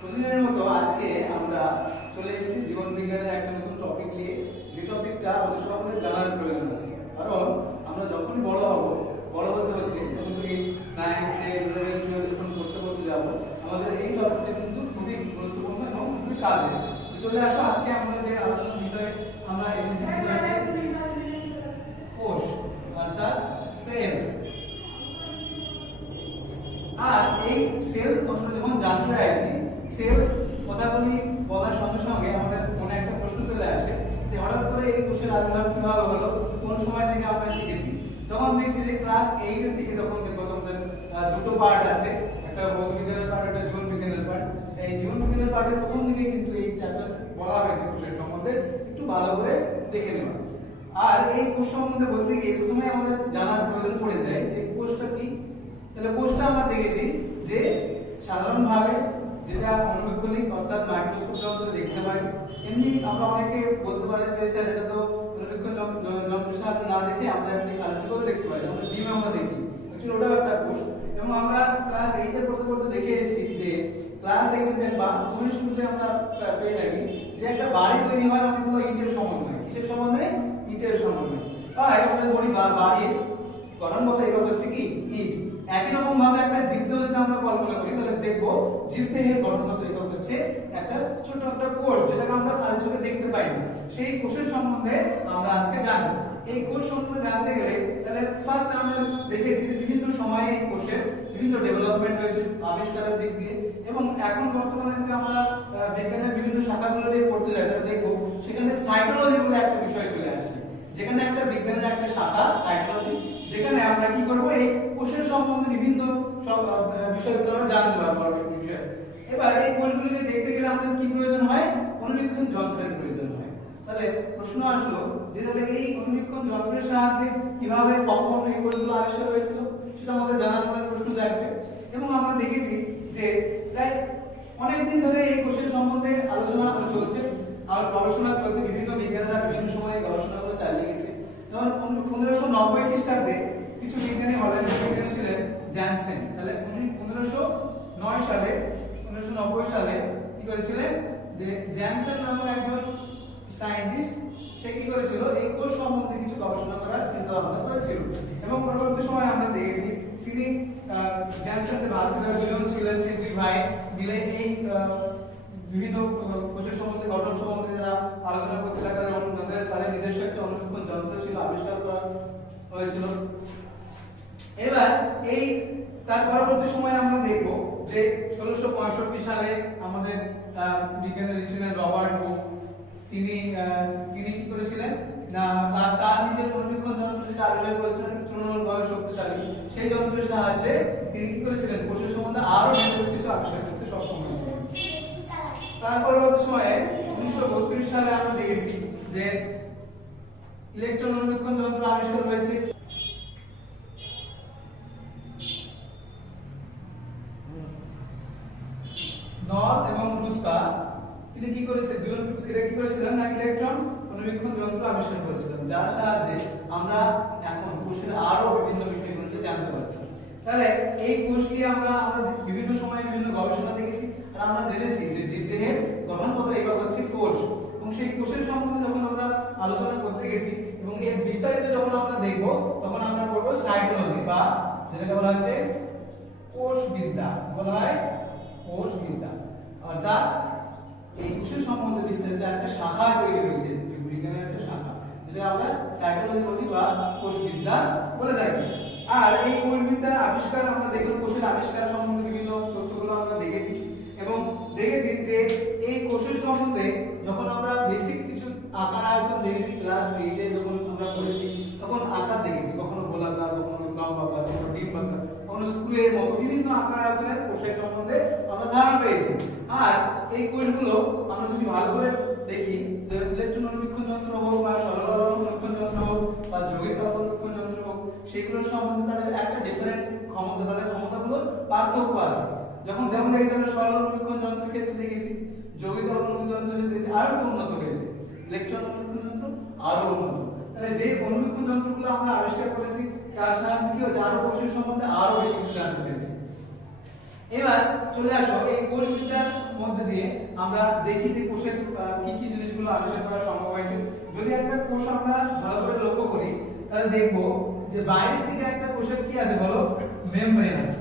প্রতিদিনের মতো আজকে আমরা চলে এসেছি জীবন বিজ্ঞানের একটা নতুন টপিক নিয়ে, যে টপিকটা আমাদের সকলের জানার প্রয়োজন আছে। কারণ আমরা যখনই বড় হব, বড় হতে হতে যখন এই 9, 10, 11, 12 যখন পড়তে পড়তে যাবো, আমাদের এই টপিকটা কিন্তু খুবই গুরুত্বপূর্ণ এবং খুবই কাজের। চলে আসো আজকে আমাদের যে আলোচনার বিষয়ে আমরা এনেছি কোষ অর্থাৎ সেল। আর এই সেল আমরা যখন জানতে চাইছি, সেল কথাগুলি বলার সঙ্গে সঙ্গে আমাদের মনে একটা প্রশ্ন চলে আসে যে হঠাৎ করে এই কোষের আবির্ভাব কিভাবে হলো, কোন সময় থেকে আমরা শিখেছি। তখন দেখছি যে ক্লাস 8 এর দিকে তখন দেখবো তোমাদের দুটো পার্ট আছে, একটা ভৌত বিজ্ঞানের পার্ট, একটা জীবন বিজ্ঞানের পার্ট। এই জীবন বিজ্ঞানের পার্টের প্রথম দিকে কিন্তু এই চ্যাপ্টার বলা হয়েছে কোষের সম্বন্ধে, একটু ভালো করে দেখে নেওয়া। আর এই কোষ সম্বন্ধে বলতে গিয়ে প্রথমে আমাদের জানার প্রয়োজন পড়ে যায় যে কোষটা কি। তাহলে কোষটা আমরা দেখেছি যে সাধারণভাবে যেটা অণুবীক্ষণিক অর্থাৎ মাইক্রোস্কোপ যন্ত্রে দেখতে পাই। এমনি আমরা অনেকে বলতে পারি যে স্যার এটা তো অণুবীক্ষণ যন্ত্রের সাহায্যে না দেখে আমরা এমনি কার্যকর দেখতে পাই, আমরা ডিম আমরা দেখি, অ্যাকচুয়ালি ওটাও একটা কোষ। এবং আমরা ক্লাস 8 এর পড়তে পড়তে দেখে এসেছি যে ক্লাস 8 এ দেখবা প্রথম স্কুলে আমরা পেয়ে থাকি যে একটা বাড়ি তৈরি হয় অনেকগুলো ইটের সমন্বয়ে। কিসের সমন্বয়ে? ইটের সমন্বয়ে। তাই আমরা বলি বাড়ির গঠন বলতে এগুলো হচ্ছে কি ইট। একই রকম ভাবে একটা জীবদেহ যদি আমরা কল্পনা করি তাহলে দেখবো জীবদেহের গঠনগত একক হচ্ছে একটা ছোট একটা কোষ, যেটাকে আমরা খালি চোখে দেখতে পাই না। সেই কোষের সম্বন্ধে আমরা আজকে জানবো। এই কোষ সম্বন্ধে জানতে গেলে তাহলে ফার্স্ট আমরা দেখেছি যে বিভিন্ন সময়ে এই কোষের বিভিন্ন ডেভেলপমেন্ট হয়েছে আবিষ্কারের দিক দিয়ে। এবং এখন বর্তমানে যদি আমরা বিজ্ঞানের বিভিন্ন শাখাগুলো দিয়ে পড়তে যাই তাহলে দেখবো সেখানে সাইটোলজি বলে একটা বিষয় চলে আসছে, যেখানে একটা বিজ্ঞানের একটা শাখা সাইটোলজি, যেখানে আমরা কি করব এই কোষের সম্বন্ধে বিভিন্ন বিষয়গুলো আমরা জানতে পারবো। এবার এই কোষগুলিকে দেখতে গেলে আমাদের কি প্রয়োজন হয়? অণুবীক্ষণ যন্ত্রের প্রয়োজন হয়। তাহলে প্রশ্ন আসলো যে তাহলে এই অণুবীক্ষণ যন্ত্রের সাহায্যে কিভাবে কখন এই কোষগুলো আবিষ্কার হয়েছিল, সেটা আমাদের জানার পরে প্রশ্ন জাগবে। এবং আমরা দেখেছি যে প্রায় অনেকদিন ধরে এই কোষের সম্বন্ধে আলোচনা চলছে আর গবেষণা চলছে। বিভিন্ন বিজ্ঞানীরা বিভিন্ন সময়ে গবেষণাগুলো চালিয়ে গেছে। যেমন 1590 খ্রিস্টাব্দে কিছু বিজ্ঞানী হল্যান্ডের বিজ্ঞানী ছিলেন জ্যানসেন। তাহলে 1590 সালে কি করেছিলেন যে জ্যানসেন নামক একজন সায়েন্টিস্ট, সে কি করেছিল এই কোষ সম্বন্ধে কিছু গবেষণা করার চিন্তা ভাবনা করেছিল। এবং পরবর্তী সময়ে আমরা দেখেছি তিনি জ্যানসেনের ভাতিজা দুজন ছিলেন, সেই দুই ভাই মিলে এই বিভিন্ন কোষের সমস্ত গঠন সম্বন্ধে যারা আলোচনা করতে লাগলেন, তাদের নিজস্ব একটা অণুবীক্ষণ যন্ত্র ছিল, আবিষ্কার করা হয়েছিল। এবার এই তার পরবর্তী সময়ে আমরা দেখব যে 1665 সালে আমাদের বিজ্ঞানী ছিলেন রবার্ট হুক। তিনি কি করেছিলেন না তার নিজের অণুবীক্ষণ যন্ত্র যেটা আবিষ্কার করেছিলেন তুলনামূলকভাবে শক্তিশালী, সেই যন্ত্রের সাহায্যে তিনি কি করেছিলেন কোষের সম্বন্ধে আরো ডিটেইলস কিছু আবিষ্কার করতে সক্ষম হয়েছিলেন। তার পরবর্তী সময়ে 1932 সালে আমরা দেখেছি যে ইলেকট্রন অণুবীক্ষণ যন্ত্র আবিষ্কার হয়েছে। নল এবং রুস্কা তিনি কি করেছিলেন, কি করেছিলেন না ইলেকট্রন অণুবীক্ষণ যন্ত্র আবিষ্কার করেছিলেন, যার সাহায্যে আমরা এখন কোষের আরো বিভিন্ন বিষয়গুলোকে জানতে পারছি। তাহলে এই কোষকে আমরা বিভিন্ন সময়ে বিভিন্ন গবেষণা দেখেছি আর আমরা জেনেছি যে জীবদেহের গঠনগত একক হচ্ছে কোষ। এবং সেই কোষের সম্বন্ধে যখন আমরা আলোচনা করতে গেছি এবং এর বিস্তারিত যখন আমরা দেখব তখন আমরা পড়ব সাইটোলজি, বা যেটাকে বলা হচ্ছে কোষবিদ্যা, বলা হয় কোষবিদ্যা। অর্থাৎ এই কোষের সম্বন্ধে বিস্তারিত একটা শাখা তৈরি হয়েছে, বিজ্ঞানের একটা শাখা, যেটা আমরা সাইটোলজি বলি বা কোষবিদ্যা বলে থাকি। আর এই কোষবিদ্যার আবিষ্কার আমরা দেখলাম, কোষের আবিষ্কার সম্বন্ধে বিভিন্ন তথ্যগুলো আমরা দেখেছি এবং দেখেছি যে এই কোষের সম্বন্ধে যখন আমরা বেসিক কিছু আকার আয়তন দেখেছি ক্লাস 8 এ যখন আমরা পড়েছি, তখন আকার দেখেছি, কখনো গোলাকার, কখনো লম্বাকার, কখনো ডিম্বাকার, কখনো স্ক্রুয়ের মতো বিভিন্ন আকার আয়তনের কোষের সম্বন্ধে আমরা ধারণা পেয়েছি। আর এই কোষগুলো আমরা যদি ভালো করে দেখি, ইলেকট্রন অণুবীক্ষণ যন্ত্র হোক বা সরল অণুবীক্ষণ যন্ত্র হোক বা যৌগিক অণুবীক্ষণ যন্ত্র হোক, সেগুলোর সম্বন্ধে তাদের একটা ডিফারেন্ট ক্ষমতা, তাদের ক্ষমতাগুলোর পার্থক্য আছে। যেমন দেখেছি আমরা সরল অণুবীক্ষণ যন্ত্রের ক্ষেত্রে দেখেছি, যৌগিক অণুবীক্ষণ যন্ত্রের ক্ষেত্রে আরো উন্নত হয়েছে, ইলেকট্রন অণুবীক্ষণ যন্ত্র আরো উন্নত। তাহলে যে অণুবীক্ষণ যন্ত্রগুলো আমরা আবিষ্কার করেছি তার সাহায্যে কি হচ্ছে আরো কোষের সম্বন্ধে আরো বেশি কিছু জানতে পেরেছি। এবার চলে আসো এই কোষবিদ্যার মধ্যে দিয়ে আমরা দেখি যে কোষের কি কি জিনিসগুলো আবিষ্কার করা সম্ভব হয়েছে। যদি একটা কোষ আমরা ভালো করে লক্ষ্য করি তাহলে দেখব যে বাইরের দিকে একটা কোষের কি আছে বলো, মেমব্রেন আছে,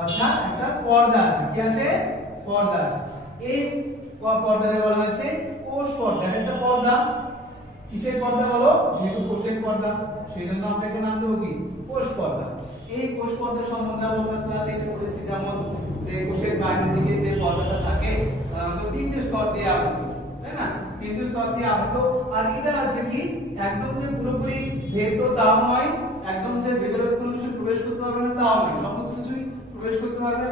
অর্থাৎ একটা পর্দা আছে। কি আছে? পর্দা আছে। এই পর্দাকে বলা হচ্ছে কোষ পর্দা। একটা পর্দা, কিসের পর্দা বলো? যেহেতু কোষের পর্দা সেই জন্য আমরা এটার নাম দেবো কি, কোষ পর্দা। এই কোষ পর্দা সম্বন্ধে আমরা ক্লাস 8 এ পড়েছি, যেমন যে কোষের বাইরের দিকে যে পর্দাটা থাকে সাধারণত তিনটে স্তর দিয়ে আবৃত, তাই না? তিনটে স্তর দিয়ে আবৃত। আর এটা আছে কি একদম যে পুরোপুরি ভেতর তাও নয়, একদম যে ভেতরে কোনো কিছু প্রবেশ করতে পারবে না তাও নয়, সমস্ত কিছুই প্রবেশ করতে পারবে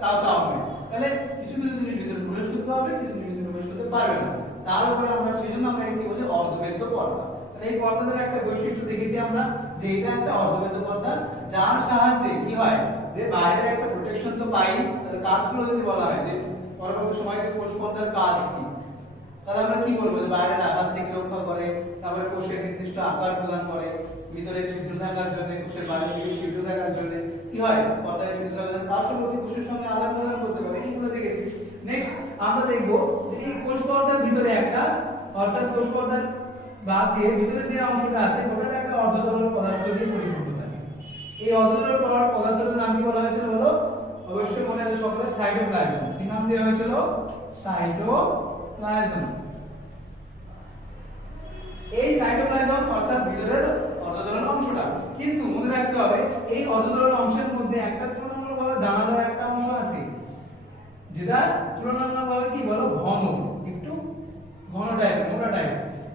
তাও নয়। তাহলে কিছু কিছু জিনিস ভিতরে প্রবেশ করতে পারবে, কিছু জিনিস প্রবেশ করতে পারবে না। তার উপরে আমরা সেজন্য আমরা কি বলি, অর্ধবেদ্য পর্দা। এই পর্দাটার একটা বৈশিষ্ট্য দেখেছি আমরা যে এটা একটা অর্ধবেদ্য পর্দা, যার সাহায্যে কি হয় যে বাইরে একটা প্রোটেকশন তো পাই। তাহলে কাজগুলো যদি বলা হয় যে পরবর্তী সময়ে যে কোষ পর্দার কাজ কি, তাহলে আমরা কি বলবো যে বাইরের আঘাত থেকে রক্ষা করে, তারপরে কোষের নির্দিষ্ট আকার প্রদান করে, ভিতরে ছিদ্র থাকার জন্য, কোষের বাইরে থেকে ছিদ্র থাকার জন্য কি হয় পর্দায় ছিদ্র থাকার জন্য পার্শ্ববর্তী কোষের সঙ্গে আদান প্রদান করতে পারে। এইগুলো দেখেছি। নেক্সট আমরা দেখব যে এই কোষ পর্দার ভিতরে একটা, অর্থাৎ কোষ পর্দার বাদ দিয়ে ভিতরে যে অংশটা আছে ওটা একটা অর্ধতরল পদার্থ দিয়ে পরিপূর্ণ থাকে। এই অর্ধতরল পদার্থটার নাম কি বলা হয়েছিল বলো? অবশ্যই মনে আছে সকলের, সাইটোপ্লাজম। কি নাম দেওয়া হয়েছিল? সাইটোপ্লাজম। এই সাইটোপ্লাজম অর্থাৎ ভিতরের অর্ধতরল অংশটা, কিন্তু মনে রাখতে হবে এই অর্ধতরল অংশের মধ্যে একটা তুলনামূলকভাবে দানাদার একটা অংশ আছে, যেটা তুলনামূলকভাবে কি বলো, ঘন, একটু ঘন টাইপ, মোটা টাইপ।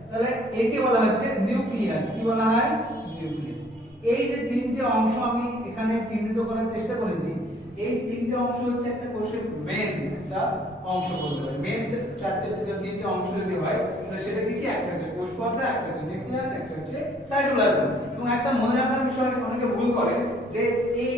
তাহলে একে বলা হচ্ছে নিউক্লিয়াস। কি বলা হয়? নিউক্লিয়াস। এই যে তিনটে অংশ আমি এখানে চিহ্নিত করার চেষ্টা করেছি, এই তিনটে অংশ হচ্ছে একটা কোষের মেইন একটা অংশ বলতে পারি। মেইন চারটে যদি তিনটে অংশ যদি হয় তাহলে সেটা কি, একটা হচ্ছে কোষ পর্দা, একটা হচ্ছে নিউক্লিয়াস, একটা হচ্ছে সাইটোপ্লাজম। এবং একটা মনে রাখার বিষয় অনেকে ভুল করে যে এই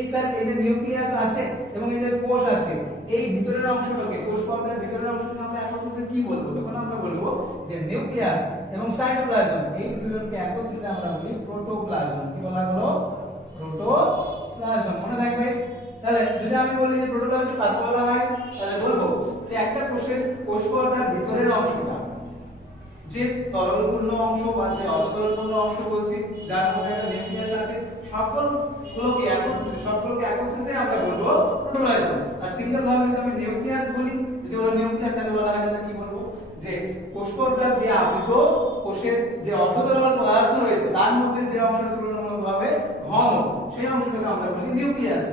যে নিউক্লিয়াস আছে এবং এই যে কোষ আছে, এই ভিতরের অংশটাকে, কোষ পর্দার ভিতরের অংশটাকে আমরা একত্রিত কি বলবো? তখন আমরা বলবো যে নিউক্লিয়াস এবং সাইটোপ্লাজম এই দুটোকে একত্রিত আমরা বলি প্রোটোপ্লাজম। কি বলা হলো? প্রোটোপ্লাজম। মনে থাকবে। তাহলে যদি আমি বলি যে প্রোটোপ্লাজম কাকে বলা হয়, তাহলে বলবো যে একটা কোষের কোষ পর্দার ভিতরের অংশটা, যে তরলপূর্ণ অংশ বা যে অতরলপূর্ণ অংশ বলছি, যার মধ্যে একটা নিউক্লিয়াস আছে, সবগুলোকে একত্রিত আমরা বলবো প্রোটোপ্লাজম। আর সিঙ্গেল ভাবে যদি আমি নিউক্লিয়াস বলি, যদি বলো নিউক্লিয়াস তাহলে বলা হয়, তাহলে কি বলবো যে কোষ পর্দা দিয়ে আবৃত কোষের যে অর্ধতরল পদার্থ রয়েছে তার মধ্যে যে অংশটা তুলনামূলকভাবে ঘন, সেই অংশটাকে আমরা বলি নিউক্লিয়াস।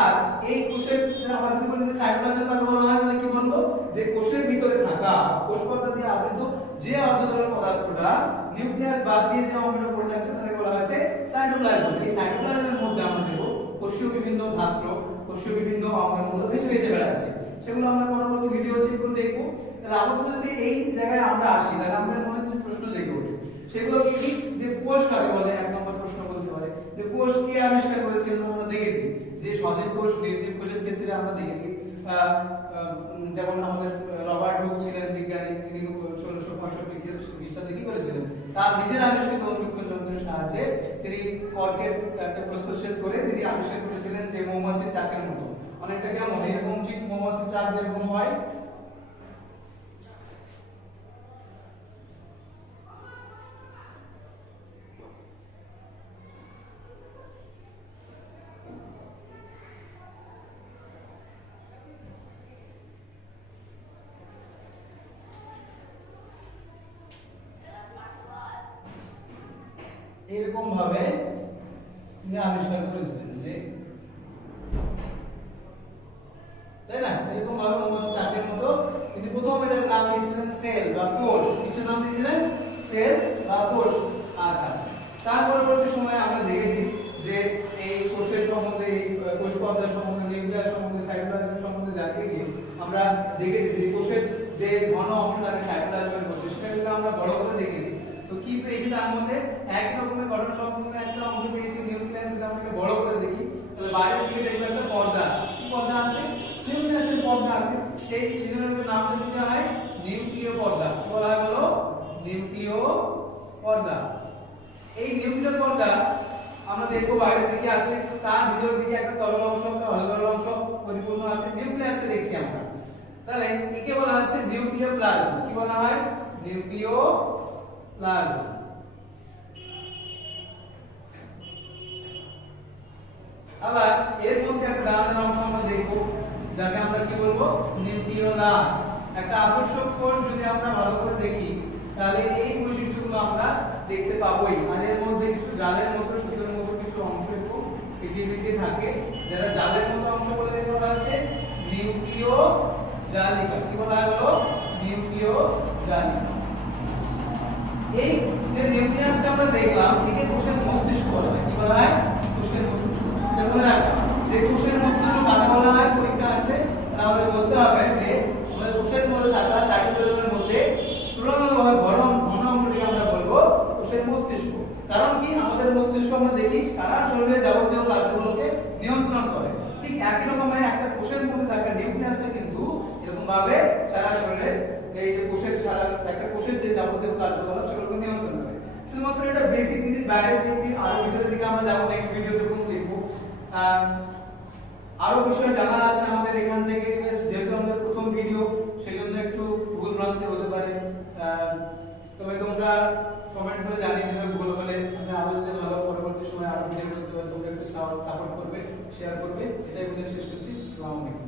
আর এই কোষের আমরা যদি বলি যে সাইটোপ্লাজম কাকে বলা হয়, তাহলে কি বলবো যে কোষের ভিতরে থাকা, কোষ পর্দা দিয়ে আবৃত যে অর্ধতরল পদার্থটা, নিউক্লিয়াস বাদ দিয়ে যে অংশটা পড়ে থাকছে তাকে বলা হচ্ছে সাইটোপ্লাজম। এই সাইটোপ্লাজমের মধ্যে আমরা দেখব কোষীয় বিভিন্ন ধাত্র, কোষীয় বিভিন্ন অঙ্গগুলো ভেসে ভেসে বেড়াচ্ছে। সেগুলো আমরা পরবর্তী ভিডিও চিত্র দেখব। তাহলে আপাতত যদি এই জায়গায় আমরা আসি, তাহলে আমাদের মনে কিছু প্রশ্ন জেগে ওঠে। সেগুলো কি, যে কোষ কাকে বলে? এক নম্বর প্রশ্ন বলতে পারে যে কোষ কে আবিষ্কার করেছিলেন? আমরা দেখেছি যে সজীব কোষ, নির্জীব কোষের ক্ষেত্রে আমরা দেখেছি যেমন আমাদের রবার্ট হুক ছিলেন বিজ্ঞানী, তিনি 1665 খ্রিস্টাব্দে কি করেছিলেন, তার নিজের আবিষ্কৃত অনুবীক্ষণ যন্ত্রের সাহায্যে তিনি কর্কের একটা প্রস্তুতছেদ করে তিনি আবিষ্কার করেছিলেন যে মৌমাছির চাকের মতো, অনেকটা কেমন এরকম, ঠিক মৌমাছির চাক যেরকম হয় এরকম ভাবে তিনি আবিষ্কার করেছিলেন, যে তাই না, এরকম ভাবে মৌমাছি চাকের মতো তিনি প্রথম এটার নাম দিয়েছিলেন সেল বা কোষ। কিছু নাম দিয়েছিলেন সেল বা কোষ। আচ্ছা, তার পরবর্তী সময়ে আমরা দেখেছি যে এই কোষের সম্বন্ধে, এই কোষ পর্দার সম্বন্ধে, নিউক্লিয়াস সম্বন্ধে, সাইটোপ্লাজম সম্বন্ধে জানতে গিয়ে আমরা দেখেছি যে কোষের যে ঘন অংশটাকে সাইটোপ্লাজমের মধ্যে, সেটা কিন্তু আমরা বড় করে দেখেছি। তো কি পেয়েছি তার মধ্যে? এক রকমের গঠন সম্পূর্ণ একটা অংশ পেয়েছি নিউক্লিয়াস। যদি আমরা বড় করে দেখি তাহলে বাইরের দিকে দেখবো একটা পর্দা আছে। কি পর্দা আছে? নিউক্লিয়াসের পর্দা আছে। সেই সিজনের নাম দিতে হয় নিউক্লিয় পর্দা। কি বলা হয় বলো? নিউক্লিয় পর্দা। এই নিউক্লিয় পর্দা আমরা দেখবো বাইরের দিকে আছে, তার ভিতরের দিকে একটা তরল অংশ, একটা অতরল অংশ পরিপূর্ণ আছে, নিউক্লিয়াসকে দেখছি আমরা। তাহলে একে বলা হচ্ছে নিউক্লিওপ্লাজম। কি বলা হয়? নিউক্লিওপ্লাজম। আবার এর মধ্যে একটা দানাদার অংশ আমরা দেখবো, যাকে আমরা কি বলবো? নিউক্লিওলাস। একটা আদর্শক কোষ যদি আমরা ভালো করে দেখি, তাহলে এই বৈশিষ্ট্যগুলো আমরা দেখতে পাবোই। আর এর মধ্যে কিছু জালের মতো, সুতোর মতো কিছু অংশ একটু পিছিয়ে পিছিয়ে থাকে, যারা জালের মতো অংশ বলে বলা হচ্ছে নিউক্লিও জালিকা। কি বলা হয় বলো? নিউক্লিও জালিকা। এই যে নিউক্লিয়াসটা আমরা দেখলাম, একে কোষের মস্তিষ্ক বলা হয়। কি বলা হয়? কোষের মস্তিষ্ক। মনে রাখো যে কোষের মস্তিষ্ক কাকে বলা হয়? পরীক্ষা আসলে আমাদের বলতে হবে যে আমাদের কোষের মধ্যে থাকা সাইটোপ্লাজমের মধ্যে তুলনামূলকভাবে ঘন অংশটিকে আমরা বলবো কোষের মস্তিষ্ক। কারণ কি? আমাদের মস্তিষ্ক আমরা দেখি সারা শরীরে যাবতীয় কার্যগুলোকে নিয়ন্ত্রণ করে। ঠিক একই রকম ভাবে একটা কোষের মধ্যে থাকা নিউক্লিয়াসটা কিন্তু এরকম ভাবে সারা শরীরে এই যে কোষের সারা একটা কোষের যে যাবতীয় কার্যকলাপ সেগুলোকে নিয়ন্ত্রণ করে। শুধুমাত্র এটা বেসিক জিনিস, বাইরের দিক দিয়ে আরো ভিতরের দিকে আমরা যাবো, নেক্সট ভিডিওতে এরকম দেখবো। আরো বিষয় জানা আছে আমাদের এখান থেকে, যেহেতু আমাদের প্রথম ভিডিও সেই জন্য একটু ভুল ভ্রান্তি হতে পারে। তবে তোমরা কমেন্ট করে জানিয়ে দেবে ভুল হলে। আমি আরো যদি ভালো পরবর্তী সময় আরো ভিডিও করতে পারি, তোমরা একটু সাপোর্ট করবে, শেয়ার করবে। এটাই বলে শেষ করছি। আসসালামু আলাইকুম।